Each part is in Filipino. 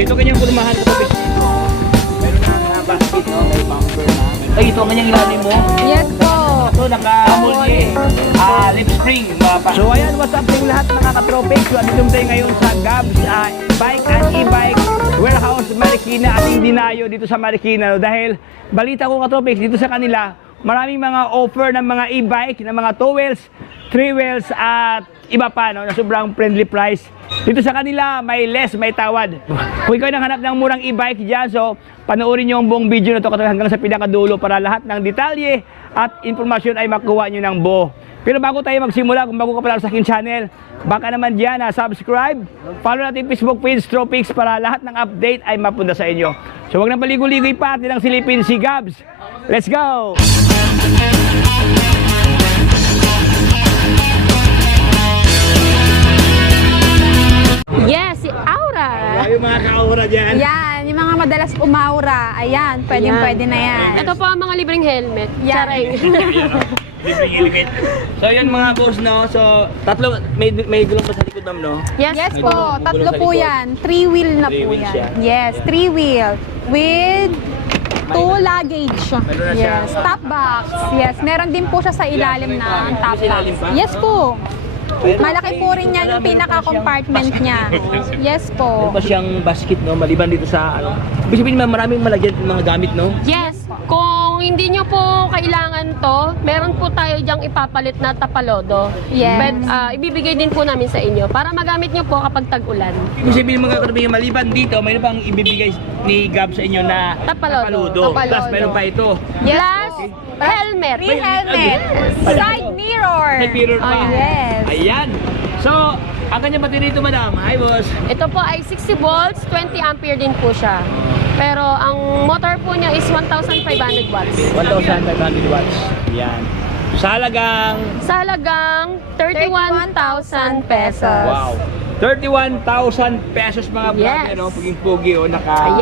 Dito kanyang kulmahan ko sa meron na basket, no? May bumper na. Ay, ito ang kanyang ilalim mo. Yes po. So, naka-multi lip spring. So, ayan, what's up yung lahat mga katropics. So, andito tayo ngayon sa Gabs Bike and E-Bike Warehouse Marikina at Dinayo dito sa Marikina. No? Dahil balita ko katropics, dito sa kanila, maraming mga offer ng mga e-bike, ng mga 2 wheels, 3 wheels at iba pa, no, na sobrang friendly price. Dito sa kanila, may less, may tawad. Kung ikaw nanghanap ng murang e-bike dyan, so panoorin nyo ang buong video na ito hanggang sa pinakadulo para lahat ng detalye at informasyon ay makuha nyo ng buo. Pero bago tayo magsimula, kung bago ka pala sa aking channel, baka naman dyan subscribe, follow natin Facebook page Tropics para lahat ng update ay mapunta sa inyo. So huwag nang paligoy-ligoy pa, atin ang silipin si Gabs. Let's go! Yes, si Aura. Yung mga ka-aura dyan. Yan, yung mga madalas umaura. Ayan, pwede na yan. Ito po ang mga libreng helmet. Yan. Charay. Libreng helmet. So yun mga boss, no? So tatlo, may gulong pa sa likod ma'am, no? Yes May po, gulong tatlo sa po likod. yan. 3 wheel na Three po wheels yan. siya. Yes, 3 wheel. With 2 luggage. Meron na siya. Yes, top box. Yes, meron din po siya sa ilalim na top Sa box. ilalim pa? Yes po. Malaki po rin yan yung pinaka-compartment niya. Yes Meron po. pa siyang basket, no? Maliban dito sa ano. Ibig sabihin maraming malagyan ng mga gamit, no? Yes, kung hindi nyo po kailangan to, meron po tayo diyang ipapalit na tapalodo. Yes. But ibibigay din po namin sa inyo para magamit nyo po kapag tag-ulan. Ibig sabihin mga kaibigan, maliban dito, mayroon pang ibibigay ni Gab sa inyo na Tapalodo. Plus meron pa ito. Plus, helmet. Free helmet. Side mirror. May mirror pa. Oh, yes. Ayan. So, ang kanyang battery dito, madam. Hi, boss. Ito po ay 60 volts, 20 ampere din po siya. Pero ang motor po niya is 1,500 watts. 1,500 watts. Ayan. Sa halagang... Sa halagang 31,000 pesos. Wow. 31,000 pesos mga Yes. brother, no? Puging-pugi, oh, naka... Ayan.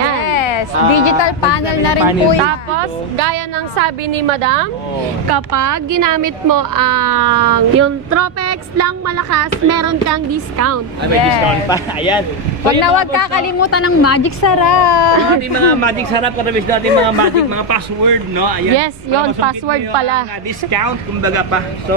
Yes, digital panel na rin po yan. Tapos, gaya ng sabi ni Madam, Oh. kapag ginamit mo ang yung Tropex lang malakas, meron kang discount. Ay, may Yes. discount pa. Ayan. Huwag yung na mga huwag boss, no? kakalimutan ng magic sarap. Ating mga magic sarap katabi sa ating mga magic, mga password, no? Ayan. Yes, Para yun, masungkit password mo yung, pala. Discount, kumbaga pa. So,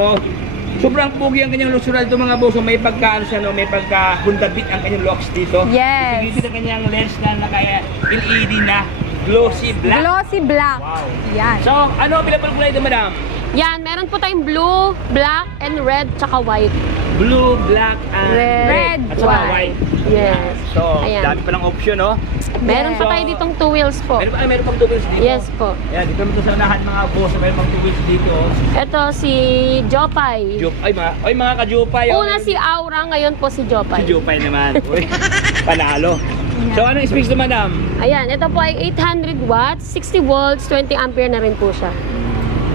sobrang pugi ang kanyang luxural ito mga boss. So, may pagkaan siya, no? May pagka-hundabit ang kanyang locks dito. Yes. Dito ang kanyang lens na naka-LED na glossy black. Glossy black. Wow. Yan. So, ano available kulay ito, madam? Yan, meron po tayong blue, black, and red, tsaka white. Blue, black, and Red, at saka white. white. Yes. So, Ayan. dami palang option, no? Meron pa So, tayo ditong 2 wheels po. Meron pang 2 wheels dito. Yes po. Ayan, dito naman ito sa unahan mga boss. Meron pang 2 wheels dito. Ito si Jopay. Ay, mga ka-Jopay. Una si Aura, ngayon po si Si Jopay. Jopay naman. Uy, panalo. So, anong specs to, madam? Ayan, ito po ay 800 watts, 60 volts, 20 ampere na rin po siya.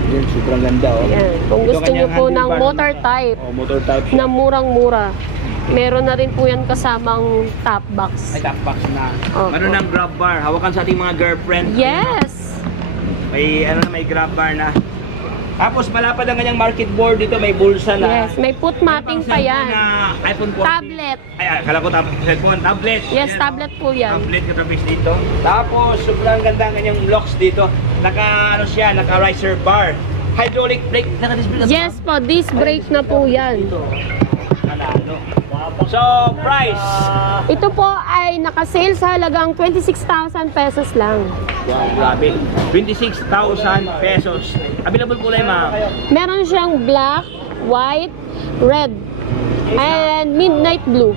Yan, sobrang ganda, oh. Ayan, kung Ito gusto niyo kanyang po ng handlebar motor naman. type, Oh, motor type siya. na murang-mura, meron na rin po yan kasamang top box. Ay, top box na. Opo. Ano ng grab bar? Hawakan sa ating mga girlfriend. Yes! May, may grab bar na. Tapos, malapad ang kanyang market board dito. May bulsa na. Yes, may put matting pa yan. Na iPhone 14. Tablet. Ay, akala ko cellphone. Tablet. Yes, Ayan, tablet po yan. Tablet ka tapos dito. Tapos, sobrang ganda ang kanyang locks dito. Naka riser bar. Hydraulic brake. Naka-disc brake na to, Yes po, disc brake na po yan. Dito. Nanalo. So, price. Ito po ay naka-sale sa halagang 26,000 pesos lang. Wow, grabe. 26,000 pesos. Available kulay, ma'am. Meron siyang black, white, red, and midnight blue.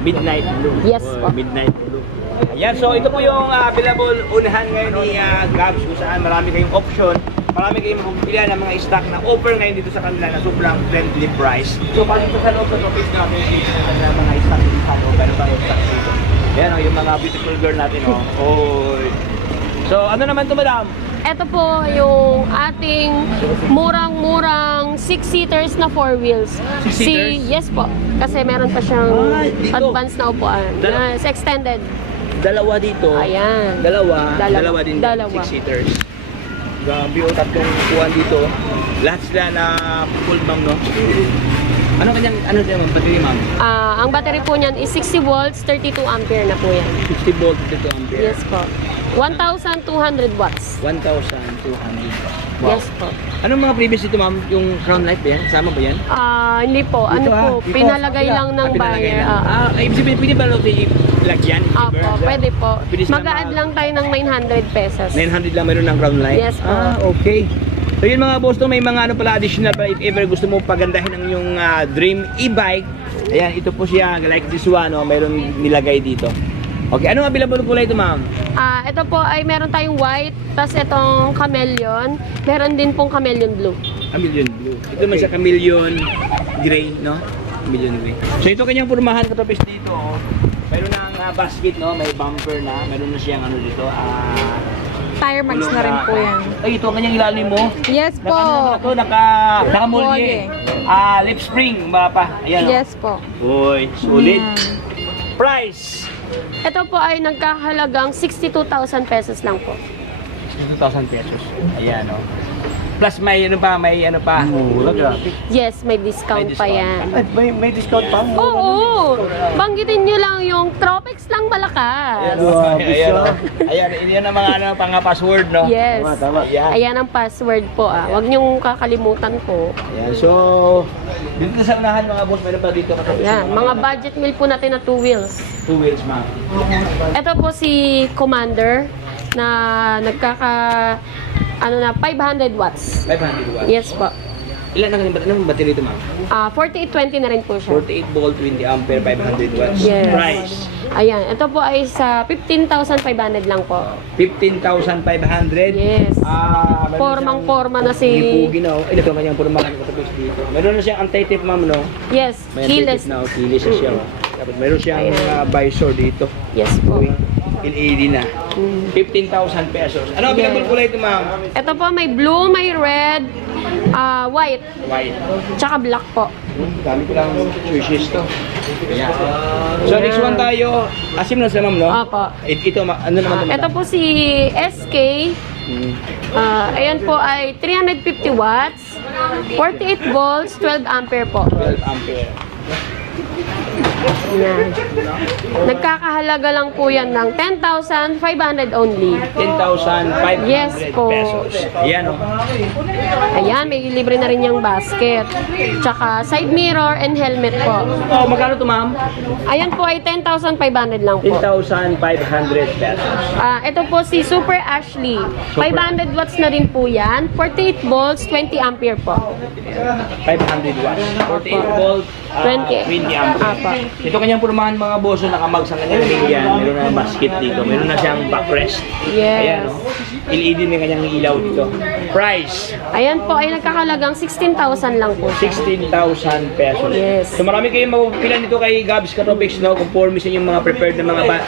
Midnight blue. Yes Oh, po. midnight blue. Ayan, so ito po yung available unahan ngayon ni Gabs kung saan marami kayong option. Marami kayong mapagpilian ng mga stock na offer ngayon dito sa kanila na sobrang friendly price. So, pag ito sa loob ng office natin, dito na mga stock dito sa loob, pero ba yung stock dito? Ayan, oh, yung mga beautiful girl natin, oh. Oy. So, ano naman to, madam? Ito po yung ating murang-murang 6-seaters na 4 wheels. 6-seaters? Yes po. Kasi meron pa siyang Ay, dito. advanced na upuan. Dala- Yes, extended. Dalawa dito. Ayan. Dalawa din. Dalawa. 6-seaters. Grabe, oh, tatlong upuan dito. Lahat sila na full bang, no? Ano kanyang, ano siya ma'am, battery ma'am? Ang battery po niyan is 60 volts, 32 ampere na po yan. 60 volts, 32 ampere. Yes po. 1,200 watts. 1,200. Yes po. Anong mga previous ito ma'am? Yung crown light ba yan? Kasama ba yan? Hindi po. Ano Ito, po, ito. pinalagay lang ng Pinalagay buyer. lang. Ibig sabihin, pwede ba natin ilagyan? Opo, pwede po. Bilis na Mag-a-add lang tayo ng 900 pesos. 900 lang mayroon ng crown light? Yes po. Okay. So yun mga boss, may mga ano pala additional pa if ever gusto mo pagandahin ang yung dream e-bike. Ayan, ito po siya, like this one, mayroon nilagay dito. Okay, anong available kulay ito ma'am? Ito po ay meron tayong white, tas itong chameleon. Meron din pong chameleon blue. Chameleon blue. Ito naman siya chameleon gray, no? Chameleon gray. So ito kanyang pormahan katapos dito, mayroon ng basket, no? May bumper na, mayroon na siyang ano dito, Tire marks na rin po yan. Ay, ito ang kanyang ilalim mo. Yes po. Nakamulye. Lip spring, ba pa? Ayan. Yes po. Uy, sulit. Yan. Price. Ito po ay nagkahalagang 62,000 pesos lang po. 2,000 pesos. Ayan, oh. Plus may ano pa, Mura, grabe. Yes, may discount pa yan. May discount pa? Oo! Banggitin nyo lang yung Tropics lang malakas. Ayan, yan ang mga pang-password, no? Yes. Tama. Ayan. Ayan ang password po Huwag nyong kakalimutan po. Ayan, so, dito sa unahan mga boss, meron pa dito katabi. Ayan, mga budget meal po natin na 2 wheels. 2 wheels, ma'am. Ito po si Commander na ano na 500 watts. 500 watts. Yes po. Ilan ang battery ito, ma'am? 4820 na rin po siya. 48 volt, 20 ampere, 500 watts. Yes. Price. Ayan, ito po ay sa 15,500 lang po. 15,500. Yes. Formang-forma na si... Ipugi na, oh. Ito kanyang porma ng katapos dito. Meron na siyang anti-tip, ma'am, no? Yes, May keyless. anti-tip na, keyless na siya. Oh. Tapos meron siyang visor dito. Yes po. LED na. 15,000 pesos. Ano ang available kulay ito, ma'am? Ito po may blue, may red, white, White. tsaka black po. Dami ko lang choices to. Ayan. So next one tayo. Asim na sa ma'am, no? Opo. Ito, ano naman ito? Ito po si SK. Ayan po ay 350 watts, 48 volts, 12 ampere po. 12 ampere. Yan. Nagkakahalaga lang po yan ng 10,500 only. 10,500 Yes po. pesos. Ayan, oh. Ayan, may libre na rin yung basket. Tsaka side mirror and helmet po. Oh, magkano to, ma'am? Ayan po ay 10,500 lang po. 10,500 pesos. Ito po si Super Ashley. 500 watts na rin po yan. 48 volts, 20 ampere po. 500 watts. 48 volt, 20 ampere. Apa. Ito kanyang purumahan mga boso, nakamag sa kanyang ringyan. Meron na basket dito. Meron na siyang backrest. Yes. Ayan, oh. LED na kanyang ilaw dito. Price, Ayan po ay nagkakalagang 16,000 lang po. 16,000 pesos. Yes. So marami kayong mapupilan dito kay Gabs Katopics, no? Conforme sa inyong mga prepared na mga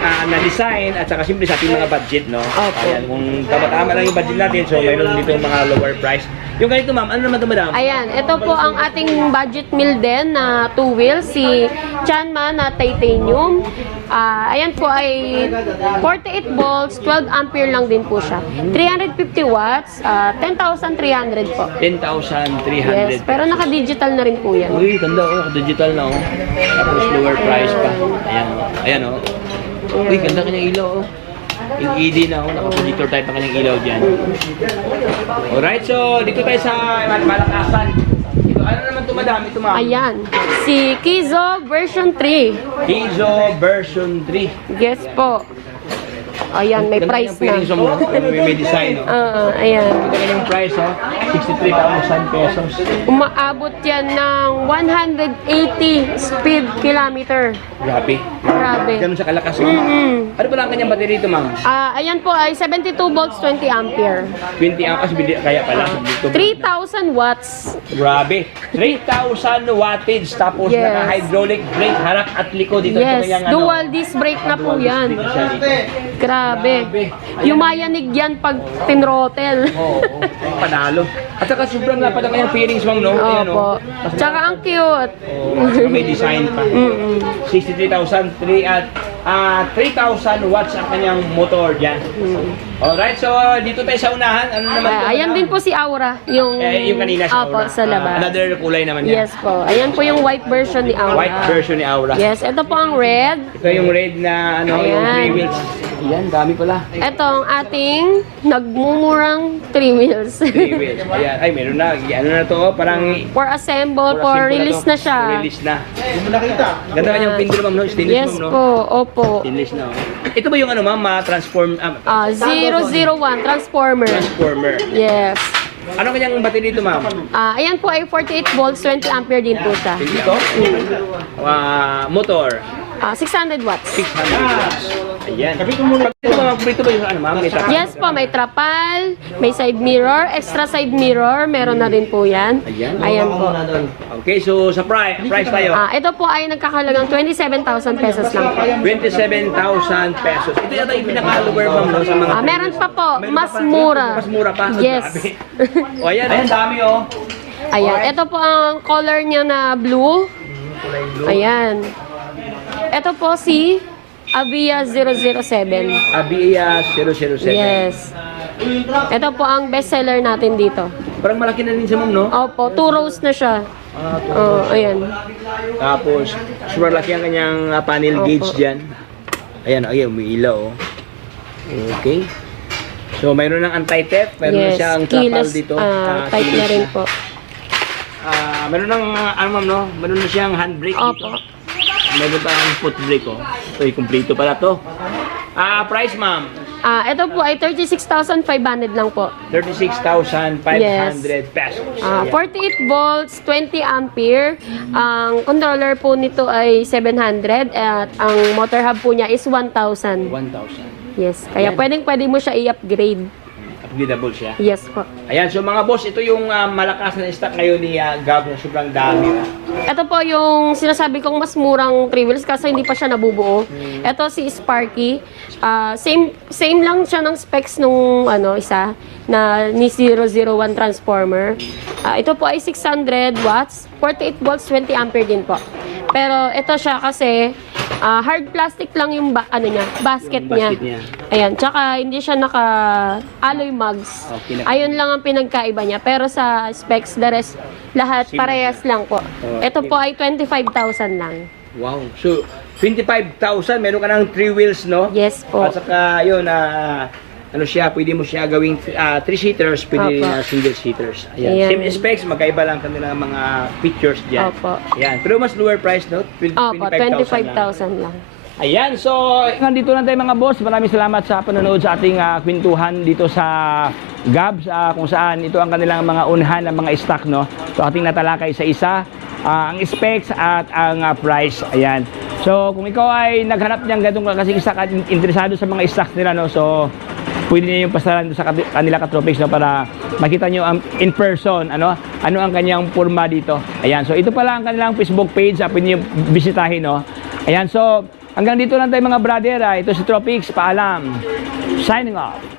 na design at saka simple sa ating mga budget, no? Opo. Ayan, kung tama-tama lang yung budget natin, so mayroon dito yung mga lower price. Yung ganito, ma'am, ano naman ito, madam? Ayan, ito po ang ating budget meal din na 2 wheels, si Chanma na titanium. Ayan po ay 48 volts, 12 ampere lang din po siya. 350 watts, 10,300 po. 10,300. Yes, pero naka-digital na rin po yan. Uy, ganda, oh. Digital na, oh. Tapos lower price pa. Ayan, oh. Ayan, oh. Uy, ganda kanyang ilaw, oh. LED na, oh. Naka-projector type ang kanyang ilaw dyan. Alright, so dito tayo sa Malakasan. Ito, ano naman ito, madam? Ito, ma'am? Ayan, si Kizo version 3. Kizo version 3. Yes po. Ayan, may Ganda price kanyang na. feelings, oh. May design, oh. Ayan. Ito kanyang price, oh. 63,000 pesos. Umaabot yan ng 180 speed kilometer. Grabe. Grabe. Ganun siya kalakas, oh. Ano pala ang kanyang battery dito, ma'am? Ayan po ay 72 volts, 20 ampere. 20 amps, kaya pala. 3,000 watts. Grabe. 3,000 wattage. Tapos Yes. naka-hydraulic brake, harap at likod. Dito Yes, kanyang, dual disc brake na po dual disc yan. brake siya dito. Grabe. Yumayanig yan pag tinrotel. Oo, panalo. At saka sobrang lapad ang kanyang feelings, ma'am, no? Ayan, Opo. oh. Tsaka ang cute. Saka may design pa. 63,000. 3,000 watts ang kanyang motor dyan. Alright, so dito tayo sa unahan. Ano naman to? Ayan din po si Aura. Yung kanina sa Opo, Aura. sa labas. Another kulay naman yan. Yes po. Ayan po yung white version ni Aura. White version ni Aura. Yes, ito po ang red. Ito yung red na yung Ayan. 3 wheels. Ayan, dami pala. Ito ang ating nagmumurang 3 wheels. 3 wheels. Ayan. Ay, meron na. Ano na to? Parang For assemble, for release na siya. For release na. Hindi mo nakita. Ganda kanyang pindro, ma'am, no? Stainless, Yes ma'am, no? po, opo. Stainless na. Ito ba yung ano, ma'am? Transform... 001 Transformer. Transformer. Yes. Ano kanyang battery dito, ma'am? Ayan po ay 48 volts, 20 ampere din po siya. Dito? Motor. 600 watts. 600 watts. Ayan. Ito ba yung ano, ma'am? May trapal? Yes po, may trapal, may side mirror, extra side mirror, meron na din po yan. Ayan po. Okay, so sa price tayo. Ito po ay nagkakalagang 27,000 pesos lang po. 27,000 pesos. Ito yata yung pinaka-lower, ma'am, no? Sa mga... Meron pa po, mas mura. Mas mura pa. Yes. O, ayan. Ayan, dami, oh. Ayan, ito po ang color niya na blue. Ayan. Ito po si Avia 007. Avia 007. Yes. Ito po ang bestseller natin dito. Parang malaki na din siya, ma'am, no? Opo, 2 rows na siya. Ayan. Tapos, super laki ang kanyang panel Opo. gauge dyan. Ayan, umiilaw, oh. Okay. So, mayroon ng anti-theft. Mayroon na siyang trapal keyless, dito. type na rin po. Mayroon ng, ano, ma'am, no? Mayroon na siyang handbrake dito. Opo. Mayroon pa ang foot brake, oh. So, kumpleto pala to. Price, ma'am? Ito po ay 36,500 lang po. 36,500 pesos. 48 volts, 20 ampere. Ang controller po nito ay 700 at ang motor hub po niya is 1,000. 1,000. Yes, kaya pwede mo siya i-upgrade. Upgradable siya. Yes po. Ayan, so mga boss, ito yung malakas na stock ngayon ni Gab na sobrang dami. Ito po yung sinasabi kong mas murang 3 wheels kasi hindi pa siya nabubuo. Ito si Sparky. Same lang siya ng specs nung isa na ni 001 Transformer. Ito po ay 600 watts, 48 volts, 20 ampere din po. Pero ito siya kasi hard plastic lang yung basket niya. Ayan, tsaka hindi siya naka-alloy mugs. Ayun lang ang pinagkaiba niya. Pero sa specs, the rest, lahat parehas lang po. Ito po ay 25,000 lang. Wow. So, 25,000, meron ka ng 3 wheels, no? Yes po. At saka, yun, ano siya, pwede mo siya gawing 3-seaters, pwede rin Opo. single-seaters. Ayan. Ayan. Same specs, magkaiba lang kanilang mga features dyan. Opo. Ayan. Pero mas lower price, no? Opo, 25,000 lang. Ayan, so nandito na tayo mga boss. Maraming salamat sa panonood sa ating kwentuhan dito sa Gabs, kung saan ito ang kanilang mga unahan ng mga stock, no? So ating natalakay sa isa, ang specs at ang price. Ayan. So kung ikaw ay naghanap ng ganitong klaseng stock at interesado sa mga stocks nila, no? So pwede niyo yung pasaran sa kanila Katropics, no? Para makita niyo in person ano ang kanyang forma dito. Ayan. So ito pala ang kanilang Facebook page, pwede niyo bisitahin, no? Ayan. So hanggang dito lang tayo mga brother. Ito si Tropics. Paalam. Signing off.